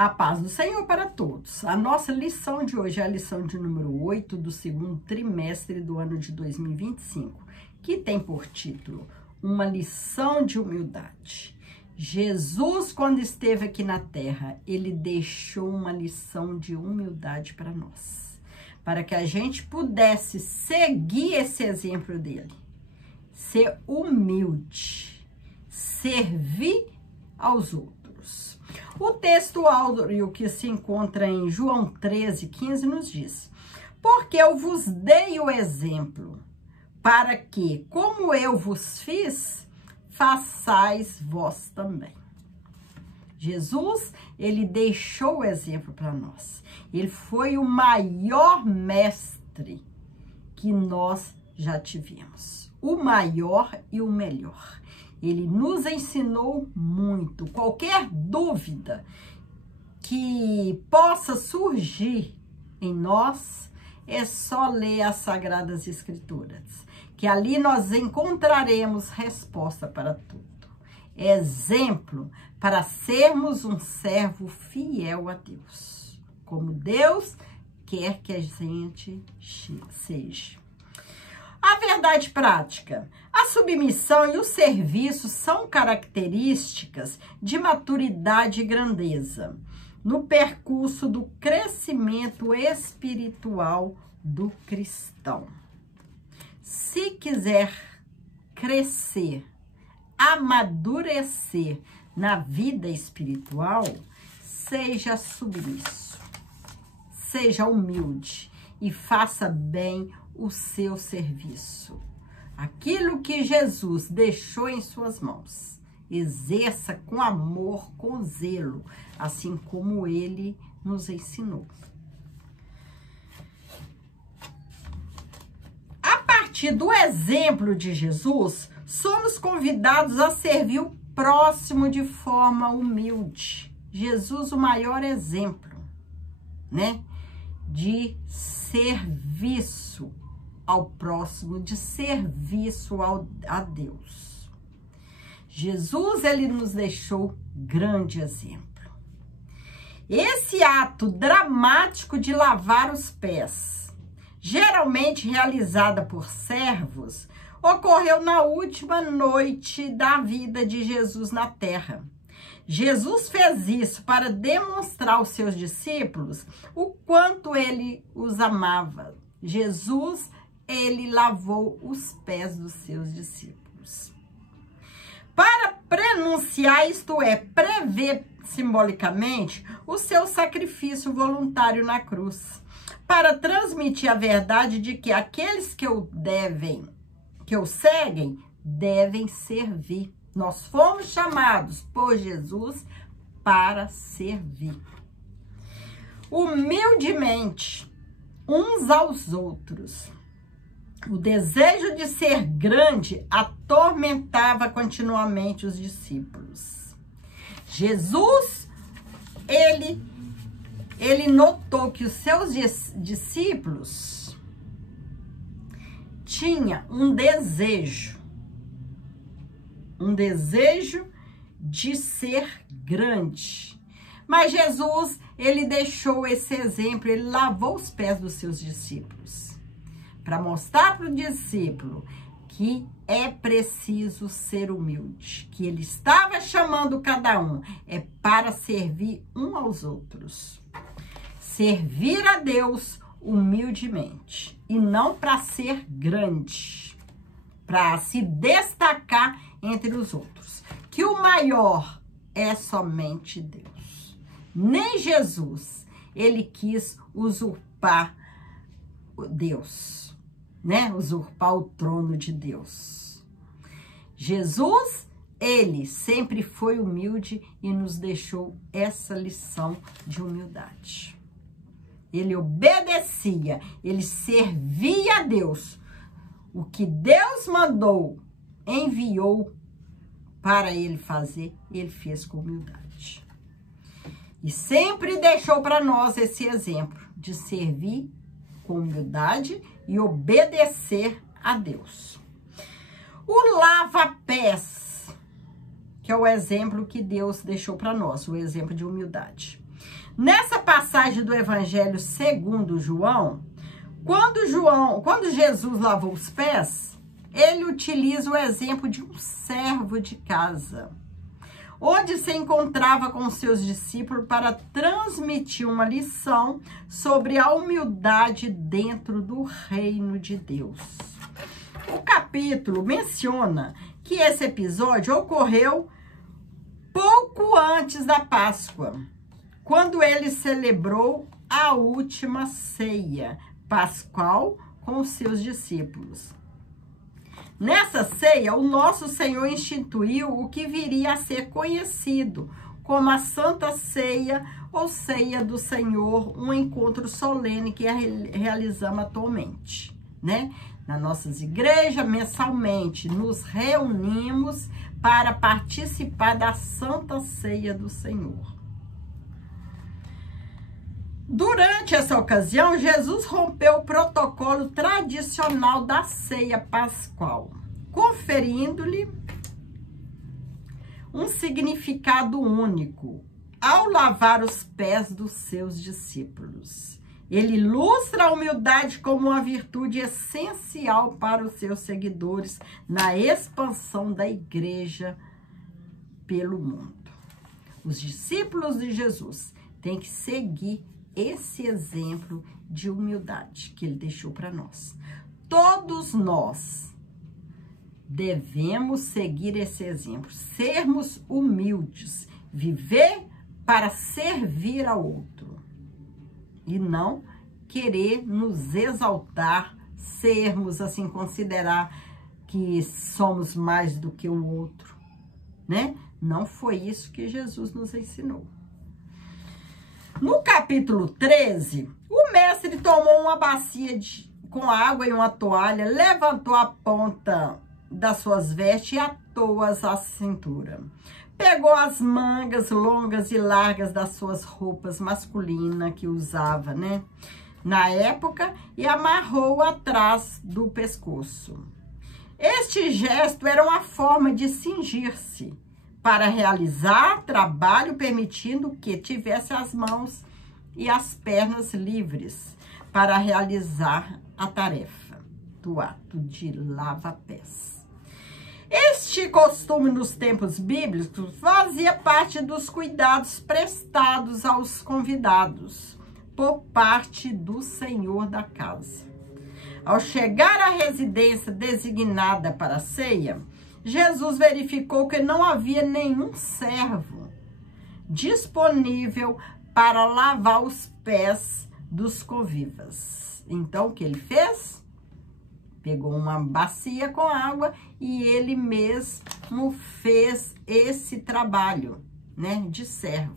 A paz do Senhor para todos. A nossa lição de hoje é a lição de número 8 do segundo trimestre do ano de 2025, que tem por título Uma lição de humildade. Jesus, quando esteve aqui na terra, ele deixou uma lição de humildade para nós, para que a gente pudesse seguir esse exemplo dele, ser humilde, servir aos outros. O texto áureo que se encontra em João 13:15 nos diz: porque eu vos dei o exemplo, para que, como eu vos fiz, façais vós também. Jesus, ele deixou o exemplo para nós. Ele foi o maior mestre que nós já tivemos. O maior e o melhor. Ele nos ensinou muito. Qualquer dúvida que possa surgir em nós, é só ler as Sagradas Escrituras, que ali nós encontraremos resposta para tudo. Exemplo para sermos um servo fiel a Deus, como Deus quer que a gente seja. A verdade prática: a submissão e o serviço são características de maturidade e grandeza no percurso do crescimento espiritual do cristão. Se quiser crescer, amadurecer na vida espiritual, seja submisso, seja humilde e faça bem o seu serviço. Aquilo que Jesus deixou em suas mãos, exerça com amor, com zelo, assim como ele nos ensinou. A partir do exemplo de Jesus, somos convidados a servir o próximo de forma humilde. Jesus, o maior exemplo, né, de serviço ao próximo, de serviço a Deus. Jesus, ele nos deixou grande exemplo. Esse ato dramático de lavar os pés, geralmente realizada por servos, ocorreu na última noite da vida de Jesus na terra. Jesus fez isso para demonstrar aos seus discípulos o quanto ele os amava. Jesus, ele lavou os pés dos seus discípulos. Para prenunciar, isto é, prever simbolicamente, o seu sacrifício voluntário na cruz, para transmitir a verdade de que aqueles que o seguem, devem servir. Nós fomos chamados por Jesus para servir. Humildemente, uns aos outros. O desejo de ser grande atormentava continuamente os discípulos. Jesus, ele notou que os seus discípulos tinham um desejo de ser grande. Mas Jesus, ele deixou esse exemplo, ele lavou os pés dos seus discípulos, para mostrar para o discípulo que é preciso ser humilde, que ele estava chamando cada um para servir um aos outros. Servir a Deus humildemente e não para ser grande, para se destacar entre os outros, que o maior é somente Deus. Nem Jesus, ele quis usurpar Deus, né? Usurpar o trono de Deus. Jesus, ele sempre foi humilde e nos deixou essa lição de humildade. Ele obedecia, ele servia a Deus. O que Deus mandou, enviou para ele fazer, ele fez com humildade. E sempre deixou para nós esse exemplo de servir com humildade e obedecer a Deus. O lava-pés, que é o exemplo que Deus deixou para nós, o exemplo de humildade. Nessa passagem do Evangelho segundo João, quando Jesus lavou os pés, ele utiliza o exemplo de um servo de casa, onde se encontrava com seus discípulos para transmitir uma lição sobre a humildade dentro do reino de Deus. O capítulo menciona que esse episódio ocorreu pouco antes da Páscoa, quando ele celebrou a última ceia pascal com os seus discípulos. Nessa ceia, o nosso Senhor instituiu o que viria a ser conhecido como a Santa Ceia ou Ceia do Senhor, um encontro solene que realizamos atualmente, né? Nas nossas igrejas, mensalmente, nos reunimos para participar da Santa Ceia do Senhor. Durante essa ocasião, Jesus rompeu o protocolo tradicional da ceia pascal, conferindo-lhe um significado único ao lavar os pés dos seus discípulos. Ele ilustra a humildade como uma virtude essencial para os seus seguidores na expansão da igreja pelo mundo. Os discípulos de Jesus têm que seguir esse exemplo de humildade que ele deixou para nós. Todos nós devemos seguir esse exemplo, sermos humildes, viver para servir ao outro e não querer nos exaltar, sermos assim, considerar que somos mais do que o outro, né? Não foi isso que Jesus nos ensinou. No capítulo 13, o mestre tomou uma bacia com água e uma toalha, levantou a ponta das suas vestes e atou-as à cintura. Pegou as mangas longas e largas das suas roupas masculinas que usava, né, na época, e amarrou atrás do pescoço. Este gesto era uma forma de cingir-se para realizar trabalho, permitindo que tivesse as mãos e as pernas livres para realizar a tarefa do ato de lava-pés. Este costume nos tempos bíblicos fazia parte dos cuidados prestados aos convidados por parte do senhor da casa. Ao chegar à residência designada para a ceia, Jesus verificou que não havia nenhum servo disponível para lavar os pés dos convivas. Então, o que ele fez? Pegou uma bacia com água e ele mesmo fez esse trabalho, né, de servo.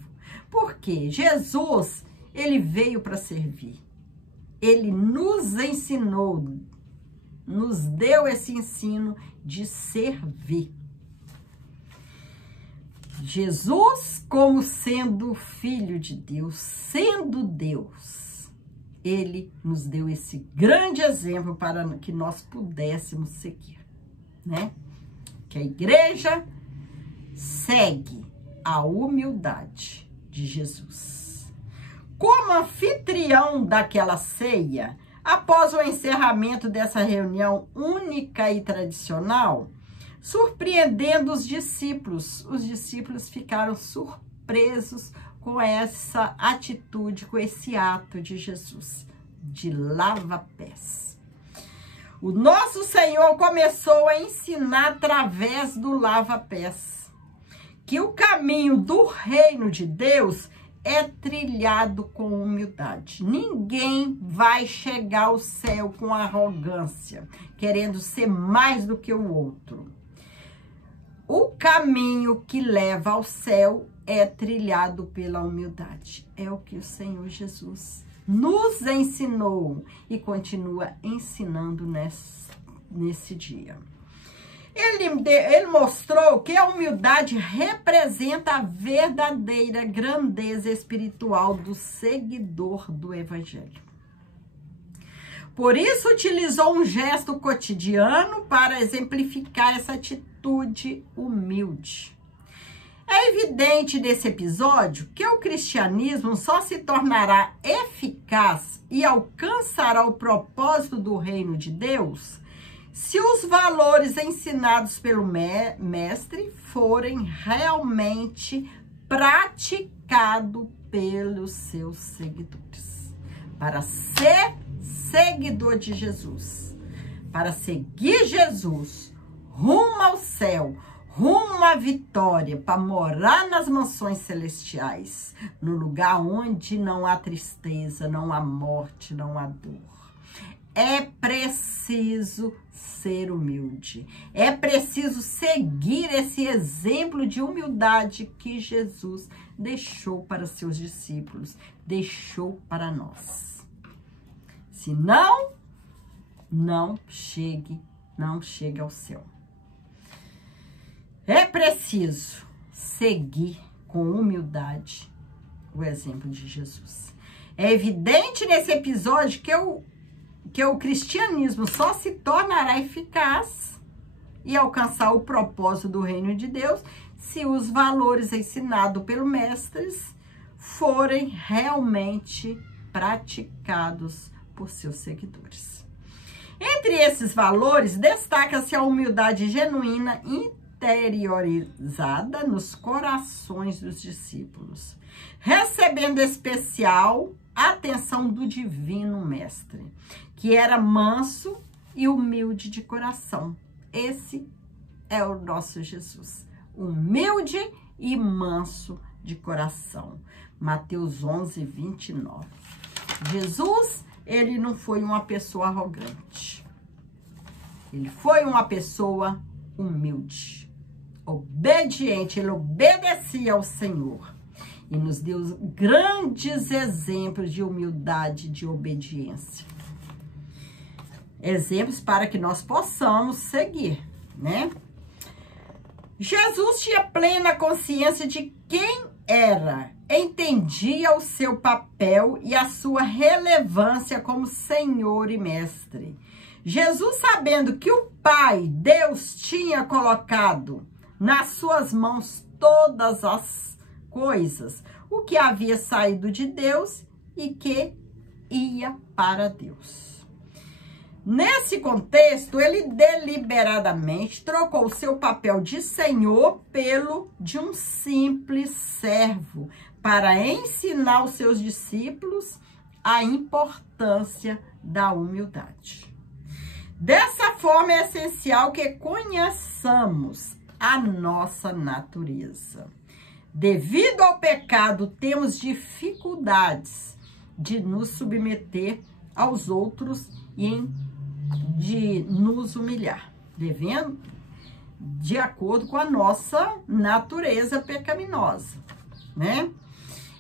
Porque Jesus, ele veio para servir. Ele nos ensinou, nos deu esse ensino de servir. Jesus, como sendo filho de Deus, sendo Deus, ele nos deu esse grande exemplo para que nós pudéssemos seguir, né? Que a igreja segue a humildade de Jesus. Como anfitrião daquela ceia, após o encerramento dessa reunião única e tradicional, surpreendendo os discípulos ficaram surpresos com essa atitude, com esse ato de Jesus, de lava-pés. O nosso Senhor começou a ensinar através do lava-pés que o caminho do reino de Deus é trilhado com humildade. Ninguém vai chegar ao céu com arrogância, querendo ser mais do que o outro. O caminho que leva ao céu é trilhado pela humildade. É o que o Senhor Jesus nos ensinou e continua ensinando nesse dia. Ele mostrou que a humildade representa a verdadeira grandeza espiritual do seguidor do Evangelho. Por isso, utilizou um gesto cotidiano para exemplificar essa atitude humilde. É evidente nesse episódio que o cristianismo só se tornará eficaz e alcançará o propósito do reino de Deus se os valores ensinados pelo mestre forem realmente praticados pelos seus seguidores. Para ser seguidor de Jesus, para seguir Jesus rumo ao céu, rumo à vitória, para morar nas mansões celestiais, no lugar onde não há tristeza, não há morte, não há dor. É preciso ser humilde. É preciso seguir esse exemplo de humildade que Jesus deixou para seus discípulos, deixou para nós. Senão, não chegue ao céu. É preciso seguir com humildade o exemplo de Jesus. É evidente nesse episódio que o cristianismo só se tornará eficaz e alcançar o propósito do reino de Deus se os valores ensinados pelos mestres forem realmente praticados por seus seguidores. Entre esses valores, destaca-se a humildade genuína interiorizada nos corações dos discípulos, recebendo especial atenção do divino mestre, que era manso e humilde de coração. Esse é o nosso Jesus, humilde e manso de coração. Mateus 11, 29. Jesus, ele não foi uma pessoa arrogante. Ele foi uma pessoa humilde, obediente. Ele obedecia ao Senhor e nos deu grandes exemplos de humildade, de obediência. Exemplos para que nós possamos seguir, né? Jesus tinha plena consciência de quem era, entendia o seu papel e a sua relevância como Senhor e Mestre. Jesus, sabendo que o Pai, Deus, tinha colocado nas suas mãos todas as coisas, o que havia saído de Deus e que ia para Deus. Nesse contexto, ele deliberadamente trocou seu papel de Senhor pelo de um simples servo, para ensinar os seus discípulos a importância da humildade. Dessa forma, é essencial que conheçamos a nossa natureza. Devido ao pecado, temos dificuldades de nos submeter aos outros e de nos humilhar, devendo de acordo com a nossa natureza pecaminosa, né?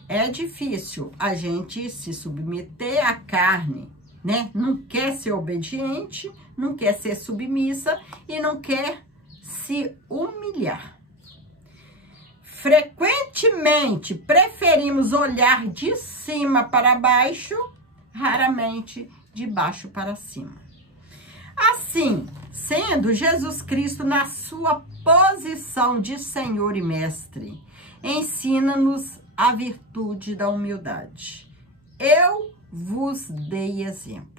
É difícil a gente se submeter à carne, né? Não quer ser obediente, não quer ser submissa e não quer se humilhar. Frequentemente preferimos olhar de cima para baixo, raramente de baixo para cima. Assim, sendo Jesus Cristo na sua posição de Senhor e Mestre, ensina-nos a virtude da humildade. Eu vos dei exemplo.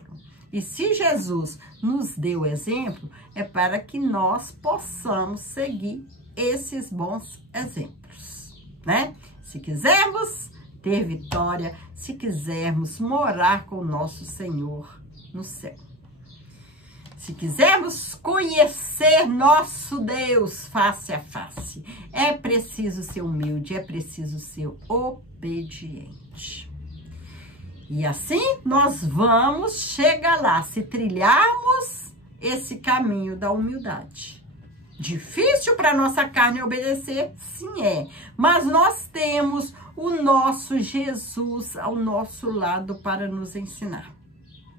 E se Jesus nos deu exemplo, é para que nós possamos seguir esses bons exemplos, né? Se quisermos ter vitória, se quisermos morar com o nosso Senhor no céu. Se quisermos conhecer nosso Deus face a face, é preciso ser humilde, é preciso ser obediente. E assim nós vamos chegar lá, se trilharmos esse caminho da humildade. Difícil para nossa carne obedecer? Sim, é. Mas nós temos o nosso Jesus ao nosso lado para nos ensinar.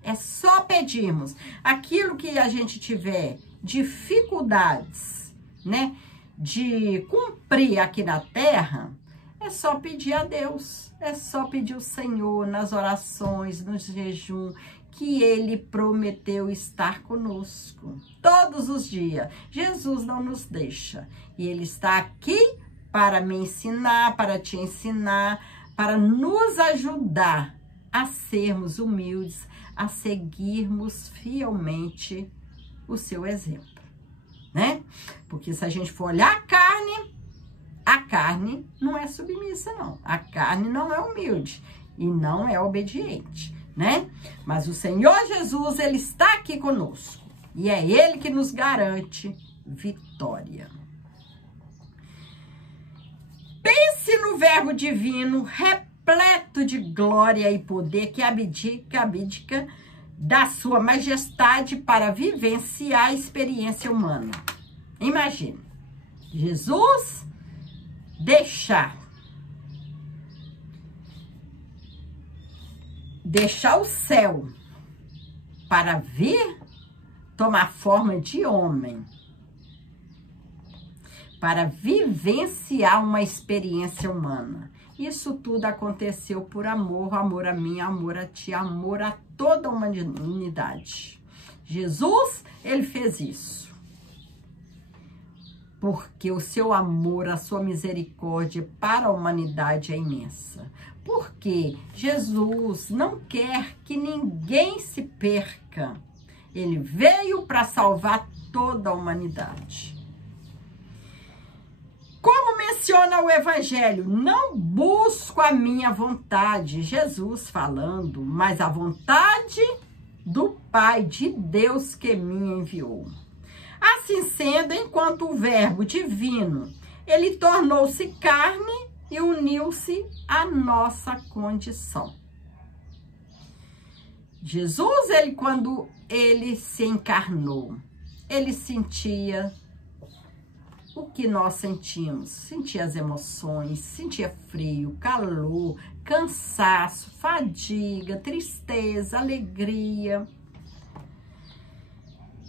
É só pedirmos aquilo que a gente tiver dificuldades, né, de cumprir aqui na terra, é só pedir a Deus, é só pedir ao Senhor nas orações, no jejum, que Ele prometeu estar conosco todos os dias. Jesus não nos deixa e Ele está aqui para me ensinar, para te ensinar, para nos ajudar a sermos humildes, a seguirmos fielmente o seu exemplo, né? Porque se a gente for olhar a carne não é submissa, não. A carne não é humilde e não é obediente, né? Mas o Senhor Jesus, ele está aqui conosco e é ele que nos garante vitória. Pense no Verbo divino, repleto de glória e poder, que abdica da sua majestade para vivenciar a experiência humana. Imagine, Jesus deixar o céu para vir tomar forma de homem, para vivenciar uma experiência humana. Isso tudo aconteceu por amor, amor a mim, amor a ti, amor a toda a humanidade. Jesus, ele fez isso. Porque o seu amor, a sua misericórdia para a humanidade é imensa. Porque Jesus não quer que ninguém se perca. Ele veio para salvar toda a humanidade. Como menciona o Evangelho, não busco a minha vontade, Jesus falando, mas a vontade do Pai, de Deus que me enviou. Assim sendo, enquanto o Verbo divino, ele tornou-se carne e uniu-se à nossa condição. Jesus, quando ele se encarnou, ele sentia o que nós sentimos, sentia as emoções, sentia frio, calor, cansaço, fadiga, tristeza, alegria.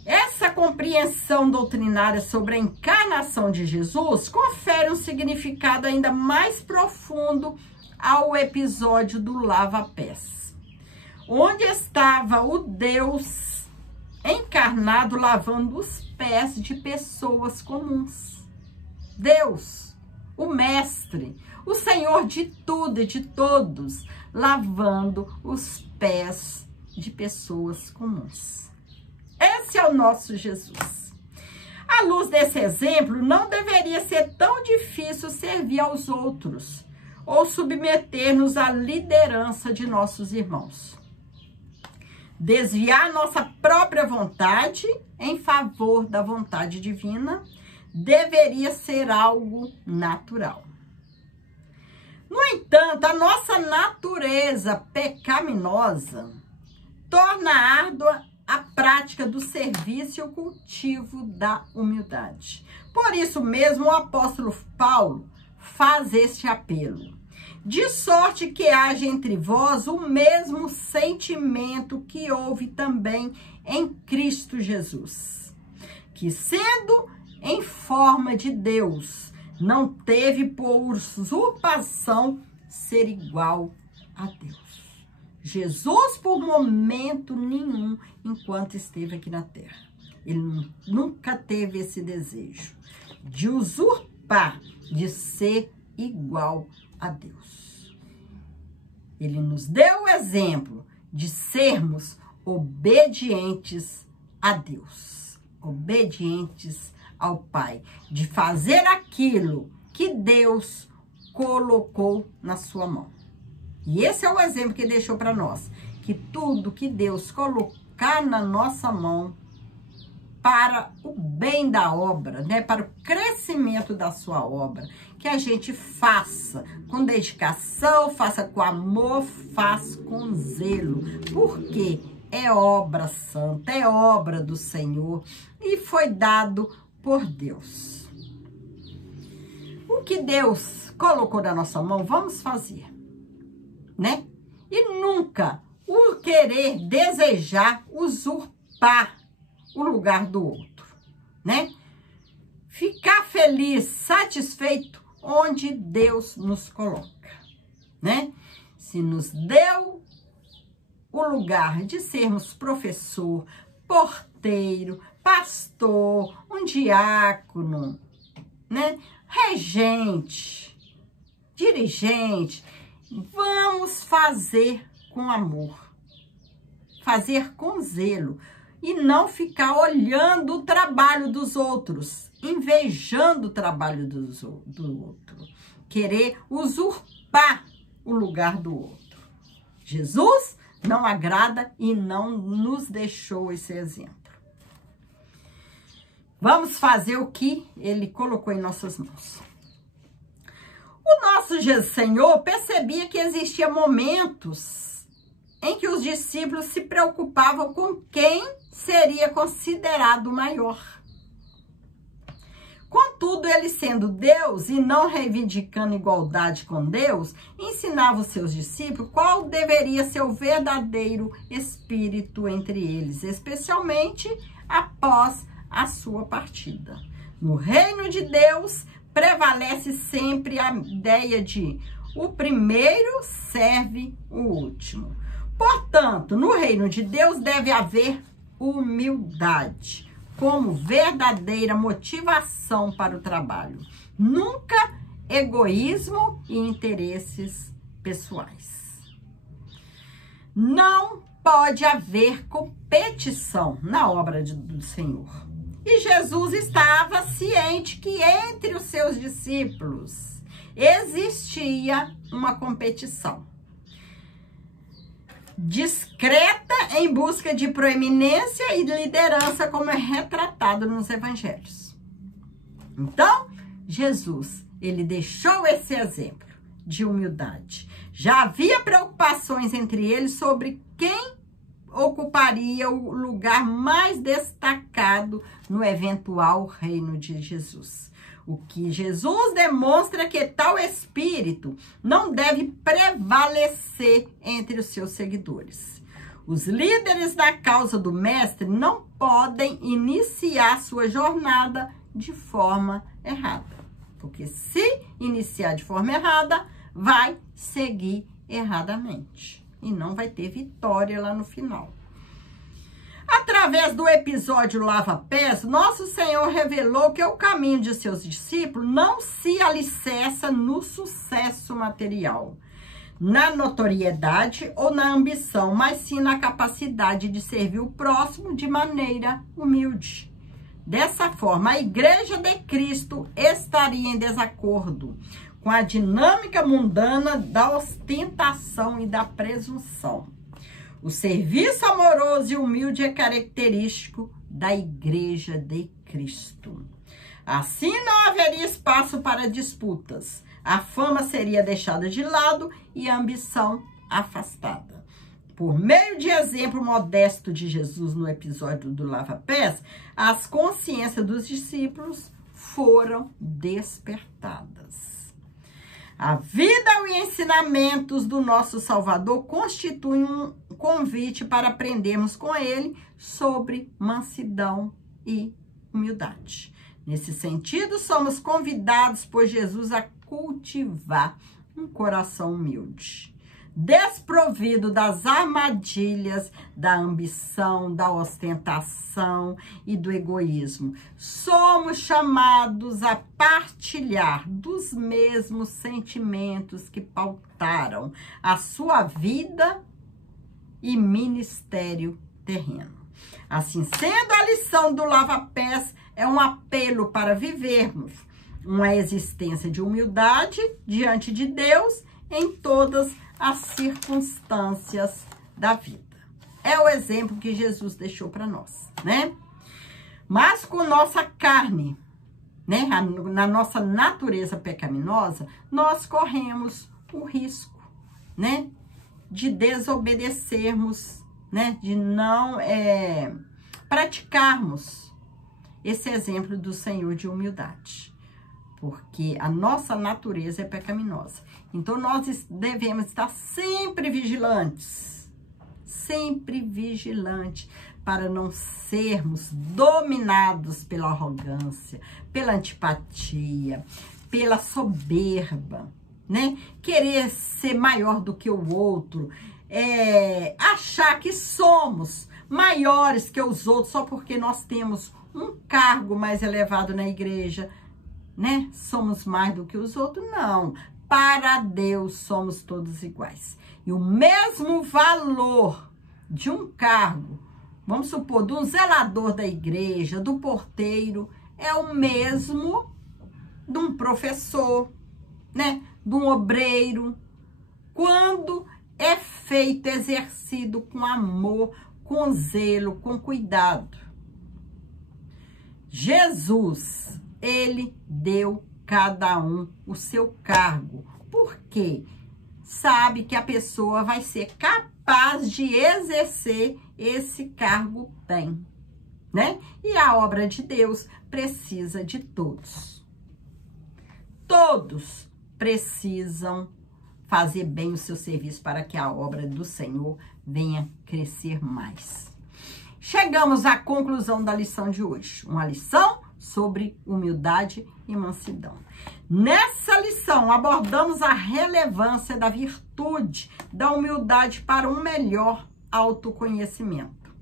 Essa compreensão doutrinária sobre a encarnação de Jesus confere um significado ainda mais profundo ao episódio do lava-pés, onde estava o Deus encarnado lavando os pés de pessoas comuns. Deus, o Mestre, o Senhor de tudo e de todos, lavando os pés de pessoas comuns. Esse é o nosso Jesus. À luz desse exemplo, não deveria ser tão difícil servir aos outros ou submeter-nos à liderança de nossos irmãos. Desviar nossa própria vontade em favor da vontade divina deveria ser algo natural. No entanto, a nossa natureza pecaminosa torna árdua a prática do serviço e o cultivo da humildade. Por isso mesmo, o apóstolo Paulo faz este apelo: de sorte que haja entre vós o mesmo sentimento que houve também em Cristo Jesus, que sendo em forma de Deus, não teve por usurpação ser igual a Deus. Jesus, por momento nenhum, enquanto esteve aqui na terra, ele nunca teve esse desejo de usurpar, de ser igual a Deus. Ele nos deu o exemplo de sermos obedientes a Deus, obedientes ao Pai, de fazer aquilo que Deus colocou na sua mão. E esse é o exemplo que ele deixou para nós, que tudo que Deus colocar na nossa mão para o bem da obra, né, para o crescimento da sua obra, que a gente faça com dedicação, faça com amor, faça com zelo, porque é obra santa, é obra do Senhor e foi dado por Deus. O que Deus colocou na nossa mão, vamos fazer, né? E nunca o querer, desejar, usurpar o lugar do outro, né? Ficar feliz, satisfeito onde Deus nos coloca, né? Se nos deu o lugar de sermos professor, porteiro, pastor, um diácono, né? Regente, dirigente, vamos fazer com amor, fazer com zelo e não ficar olhando o trabalho dos outros, invejando o trabalho do outro, querer usurpar o lugar do outro. Jesus não agrada e não nos deixou esse exemplo. Vamos fazer o que ele colocou em nossas mãos. O nosso Senhor percebia que existiam momentos em que os discípulos se preocupavam com quem seria considerado maior. Contudo, ele sendo Deus e não reivindicando igualdade com Deus, ensinava os seus discípulos qual deveria ser o verdadeiro espírito entre eles, especialmente após a sua partida. No reino de Deus, prevalece sempre a ideia de o primeiro serve o último. Portanto, no reino de Deus deve haver humildade como verdadeira motivação para o trabalho. Nunca egoísmo e interesses pessoais. Não pode haver competição na obra do Senhor. E Jesus estava ciente que entre os seus discípulos existia uma competição discreta em busca de proeminência e liderança, como é retratado nos evangelhos. Então, Jesus, ele deixou esse exemplo de humildade. Já havia preocupações entre eles sobre quem ocuparia o lugar mais destacado no eventual reino de Jesus. O que Jesus demonstra é que tal espírito não deve prevalecer entre os seus seguidores. Os líderes da causa do mestre não podem iniciar sua jornada de forma errada, porque se iniciar de forma errada, vai seguir erradamente e não vai ter vitória lá no final. Através do episódio Lava Pés, nosso Senhor revelou que o caminho de seus discípulos não se alicerça no sucesso material, na notoriedade ou na ambição, mas sim na capacidade de servir o próximo de maneira humilde. Dessa forma, a Igreja de Cristo estaria em desacordo com a dinâmica mundana da ostentação e da presunção. O serviço amoroso e humilde é característico da Igreja de Cristo. Assim não haveria espaço para disputas. A fama seria deixada de lado e a ambição afastada. Por meio de exemplo modesto de Jesus no episódio do lava-pés, as consciências dos discípulos foram despertadas. A vida e ensinamentos do nosso Salvador constituem um convite para aprendermos com ele sobre mansidão e humildade. Nesse sentido, somos convidados por Jesus a cultivar um coração humilde, desprovido das armadilhas da ambição, da ostentação e do egoísmo. Somos chamados a partilhar dos mesmos sentimentos que pautaram a sua vida e ministério terreno. Assim sendo, a lição do lava-pés é um apelo para vivermos uma existência de humildade diante de Deus em todas as circunstâncias da vida. É o exemplo que Jesus deixou para nós, né? Mas com nossa carne, né, na nossa natureza pecaminosa, nós corremos o risco, né, de desobedecermos, né, de não praticarmos esse exemplo do Senhor de humildade, porque a nossa natureza é pecaminosa. Então, nós devemos estar sempre vigilantes para não sermos dominados pela arrogância, pela antipatia, pela soberba, né? Querer ser maior do que o outro, achar que somos maiores que os outros só porque nós temos um cargo mais elevado na igreja, né? Somos mais do que os outros, não. Para Deus somos todos iguais. E o mesmo valor de um cargo, vamos supor, de um zelador da igreja, do porteiro, é o mesmo de um professor, né? De um obreiro, quando é feito, exercido com amor, com zelo, com cuidado. Jesus, ele deu cada um o seu cargo. Por quê? Sabe que a pessoa vai ser capaz de exercer esse cargo bem, né? E a obra de Deus precisa de todos. Todos precisam fazer bem o seu serviço para que a obra do Senhor venha crescer mais. Chegamos à conclusão da lição de hoje. Uma lição sobre humildade e mansidão. Nessa lição, abordamos a relevância da virtude da humildade para um melhor autoconhecimento.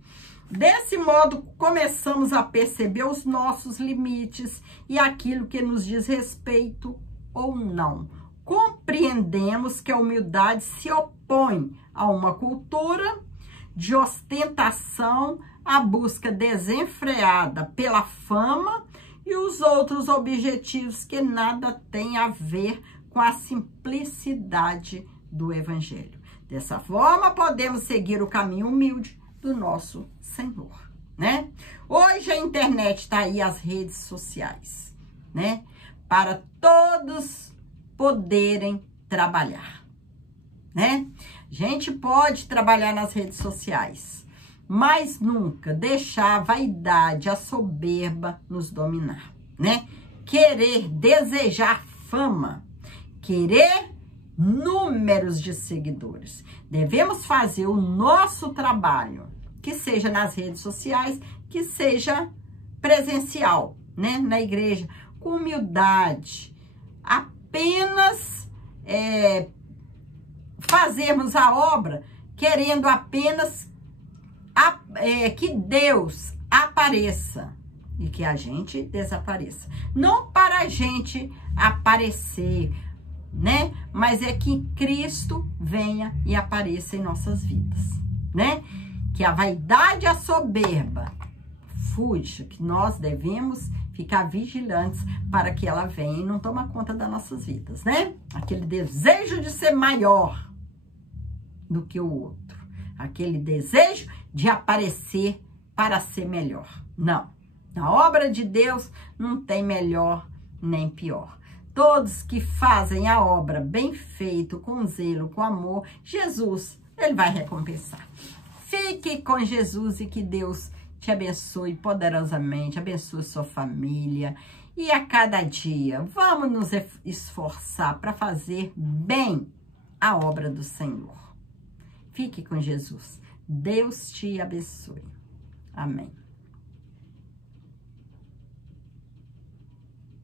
Desse modo, começamos a perceber os nossos limites e aquilo que nos diz respeito ou não. Compreendemos que a humildade se opõe a uma cultura de ostentação, a busca desenfreada pela fama e os outros objetivos que nada têm a ver com a simplicidade do Evangelho. Dessa forma, podemos seguir o caminho humilde do nosso Senhor, né? Hoje a internet está aí, as redes sociais, né? Para todos poderem trabalhar, né? A gente pode trabalhar nas redes sociais, mas nunca deixar a vaidade, a soberba nos dominar, né? Querer, desejar fama, querer números de seguidores. Devemos fazer o nosso trabalho, que seja nas redes sociais, que seja presencial, né? Na igreja, com humildade, apenas fazermos a obra querendo apenas que Deus apareça e que a gente desapareça. Não para a gente aparecer, né? Mas é que Cristo venha e apareça em nossas vidas, né? Que a vaidade e a soberba fuja, que nós devemos ficar vigilantes para que ela venha e não toma conta das nossas vidas, né? Aquele desejo de ser maior do que o outro. Aquele desejo de aparecer para ser melhor. Não. Na obra de Deus não tem melhor nem pior. Todos que fazem a obra bem feito, com zelo, com amor, Jesus, ele vai recompensar. Fique com Jesus e que Deus te abençoe poderosamente, abençoe sua família. E a cada dia, vamos nos esforçar para fazer bem a obra do Senhor. Fique com Jesus. Deus te abençoe. Amém.